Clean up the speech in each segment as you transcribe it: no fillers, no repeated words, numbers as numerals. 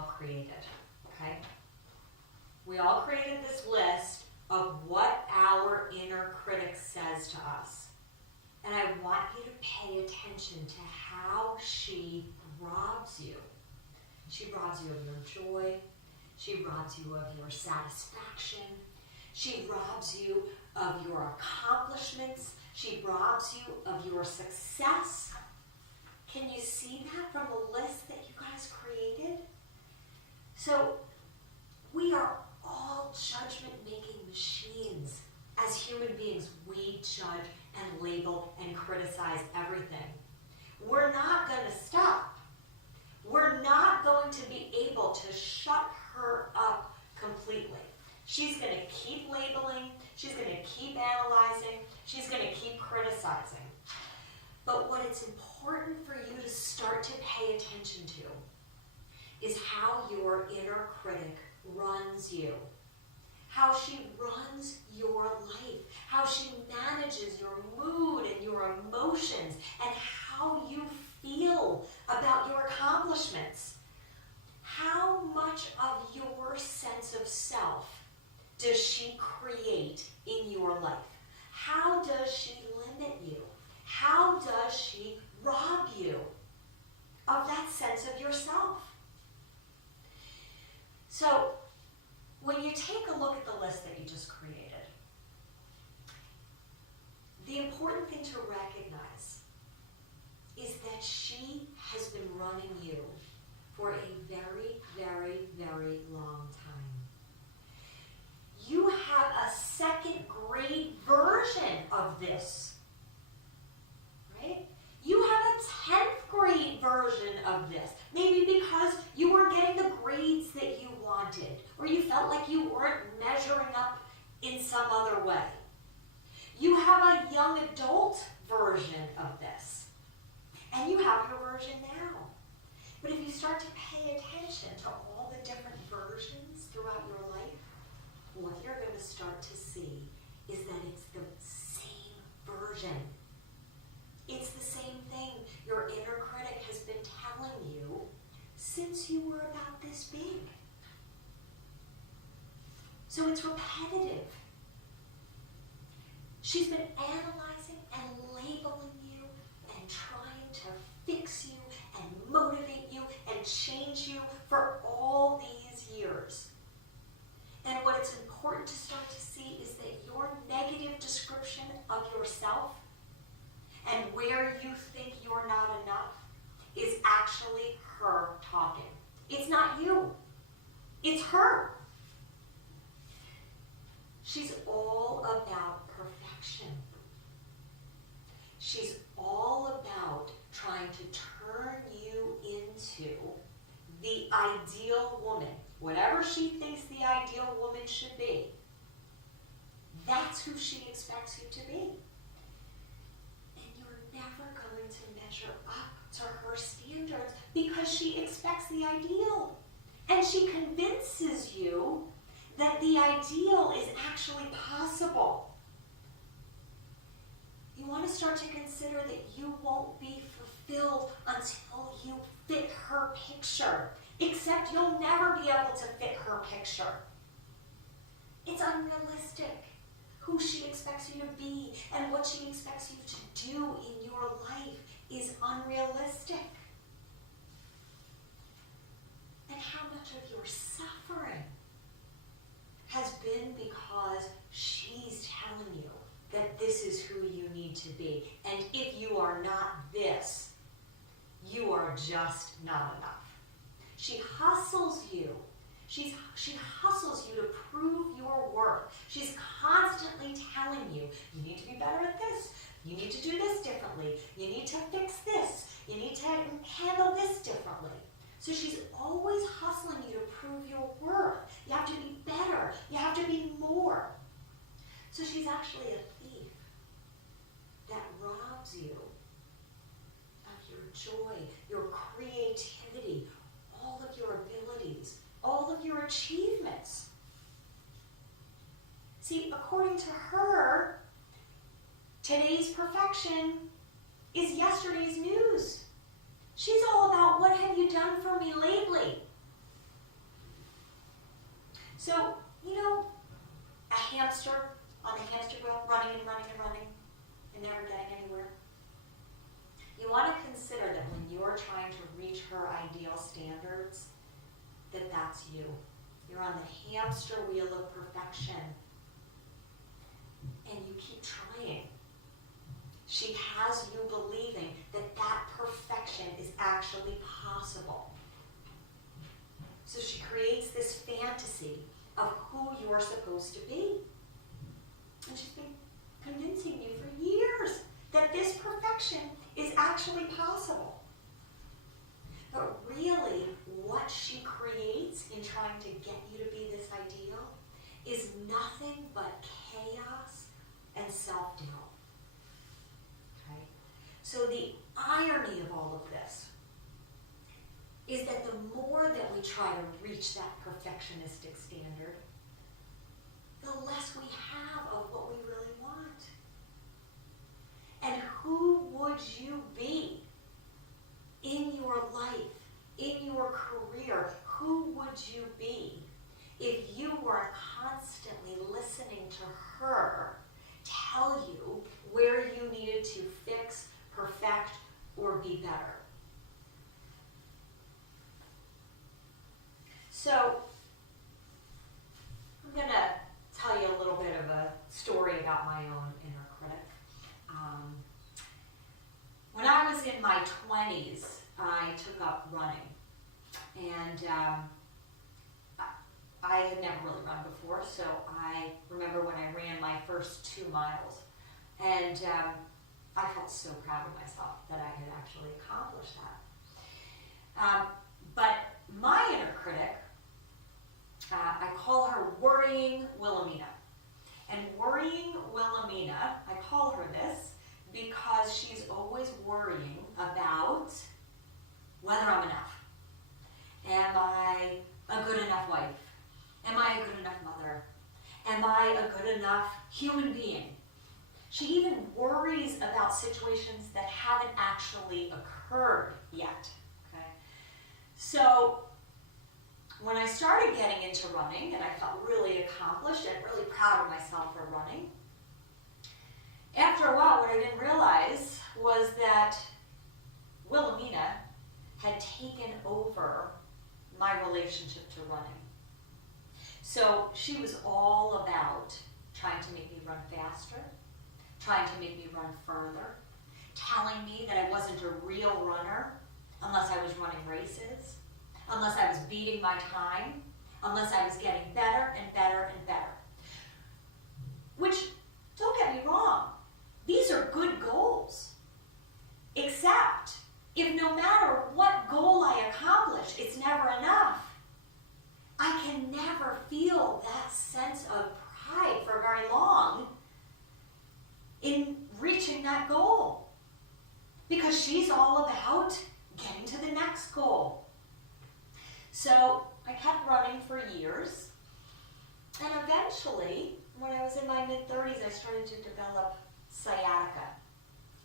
all created, okay? We all created this list of what our inner critic says to us. And I want you to pay attention to how she robs you. She robs you of your joy. She robs you of your satisfaction. She robs you of your accomplishments. She robs you of your success. Can you see that from the list that you guys created? So we are all judgment-making machines. As human beings, we judge and label and criticize everything. We're not going to stop. We're not going to be able to shut her up completely. She's going to keep labeling. She's going to keep analyzing. She's going to keep criticizing. But what it's important for you to start to pay attention to is how your inner critic runs you. How she runs your life. How she manages your mood and your emotions and how you feel about your accomplishments. How much of your sense of self does she create in your life? How does she limit you? How does she rob you of that sense of yourself? So, when you take a look at the list that you just created, the important thing to recognize is that she has been running you for a very, very, very long time. You have a second grade version of this, right? You have a 10th grade version of this. Maybe because you were getting the grades that you wanted, or you felt like you weren't measuring up in some other way. You have a young adult version of this, and you have your version now. But if you start to pay attention to all the different versions throughout your life, what you're going to start to see is that it's the same version. It's the same thing your inner critic has been telling you since you were about this big. So it's repetitive. She's been analyzing and labeling you and trying to fix you and motivate you and change you for all these years. And what it's important to start to see is that your negative description of yourself and where you think you're not enough is actually her talking. It's not you. It's her. She's all about perfection. She's all about trying to turn you into the ideal woman. Whatever she thinks the ideal woman should be, that's who she expects you to be. And you're never going to measure up to her standards because she expects the ideal. And she convinces you that the ideal is actually possible. You want to start to consider that you won't be fulfilled until you fit her picture. Except you'll never be able to fit her picture. It's unrealistic who she expects you to be and what she expects you to do in your life is unrealistic. And how much of your suffering has been because she's telling you that this is who you need to be. And if you are not this, you are just not enough. She hustles you. She hustles you to prove your worth. She's constantly telling you, you need to be better at this. You need to do this differently. You need to fix this. You need to handle this differently. So she's always hustling you to prove your worth. You have to be better. You have to be more. So she's actually a thief that robs you of your joy, your creativity, all of your abilities, all of your achievements. See, according to her, today's perfection is yesterday's news. She's all about what have you done for me lately? So, you know, a hamster on the hamster wheel, running and running and running and never getting anywhere. You want to consider that when you're trying to reach her ideal standards, that that's you. You're on the hamster wheel of perfection. And you keep trying. She has you believing that that perfection is actually possible. So she creates this fantasy of who you're supposed to be. And she's been convincing you for years that this perfection is actually possible. But really, what she creates in trying to get you to be this ideal is nothing but chaos and self-doubt. Okay? So the irony of all of this is that the more that we try to reach that perfectionistic standard, the less we have of what we really want. And who would you be in your life, in your career? Who would you be if you were constantly listening to her tell you where you needed to fix, perfect, or be better? So, I'm going to tell you a little bit of a story about my own inner critic. When I was in my 20s, I took up running. And I had never really run before, so I remember when I ran my first 2 miles. And I felt so proud of myself that I had actually accomplished that. But my inner critic, I call her Worrying Wilhelmina. And Worrying Wilhelmina, I call her this because she's always worrying about whether I'm enough. Am I a good enough wife? Am I a good enough mother? Am I a good enough human being? She even worries about situations that haven't actually occurred yet. Okay? So when I started getting into running, and I felt really accomplished and really proud of myself for running, after a while what I didn't realize was that Wilhelmina had taken over my relationship to running. So she was all about trying to make me run faster, trying to make me run further, telling me that I wasn't a real runner unless I was running races, unless I was beating my time, unless I was getting better and better and better. Which, don't get me wrong, these are good goals. Except, if no matter what goal I accomplish, it's never enough, I can never feel that sense of pride for very long in reaching that goal. Because she's all about getting to the next goal. So I kept running for years, and eventually, when I was in my mid-30s, I started to develop sciatica,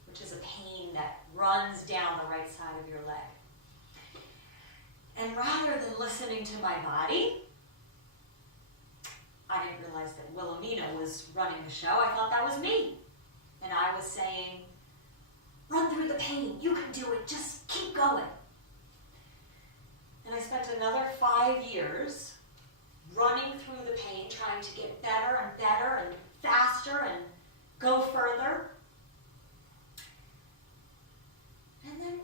which is a pain that runs down the right side of your leg. And rather than listening to my body, I didn't realize that Wilhelmina was running the show. I thought that was me. And I was saying, run through the pain. You can do it. Just keep going. And I spent another 5 years running through the pain, trying to get better and better and faster and go further. And then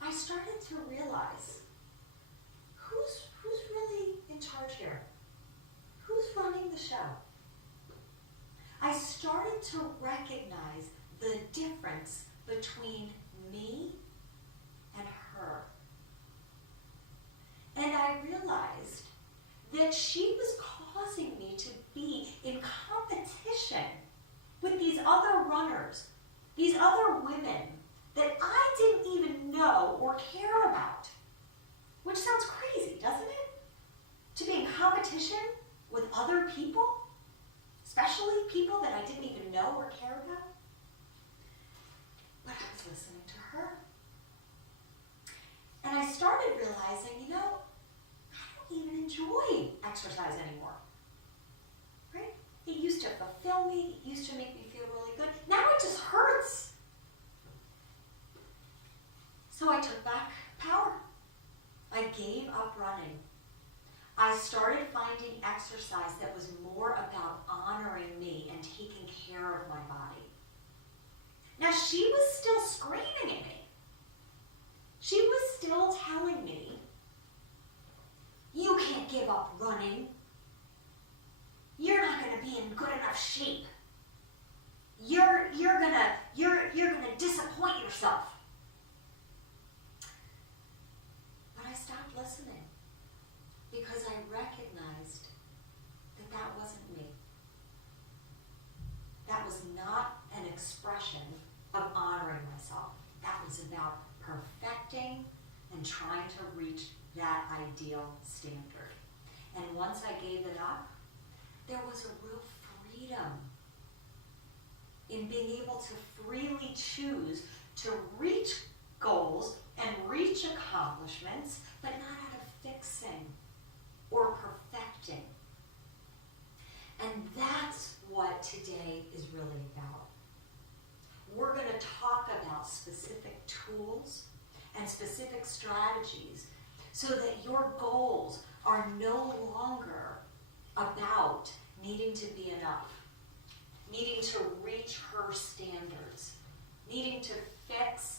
I started to realize, who's really in charge here? Who's running the show? I started to recognize the difference between me and her. And I realized that she was causing me to be in competition with these other runners, these other women that I didn't even know or care about. Which sounds crazy, doesn't it? To be in competition with other people, especially people that I didn't even know or care about. But I was listening to her. And I started realizing, I don't even enjoy exercise anymore. gave up running. I started finding exercise that was more about honoring me and taking care of my body. Now, she was still screaming at me. She was still telling me, you can't give up running. You're not going to be in good enough shape. You're gonna disappoint yourself. But I stopped listening because I recognized that that wasn't me. That was not an expression of honoring myself. That was about perfecting and trying to reach that ideal standard. And once I gave it up, there was a real freedom in being able to freely choose to reach goals and reach accomplishments, but not out of fixing or perfecting. And that's what today is really about. We're going to talk about specific tools and specific strategies so that your goals are no longer about needing to be enough, needing to reach her standards, needing to fix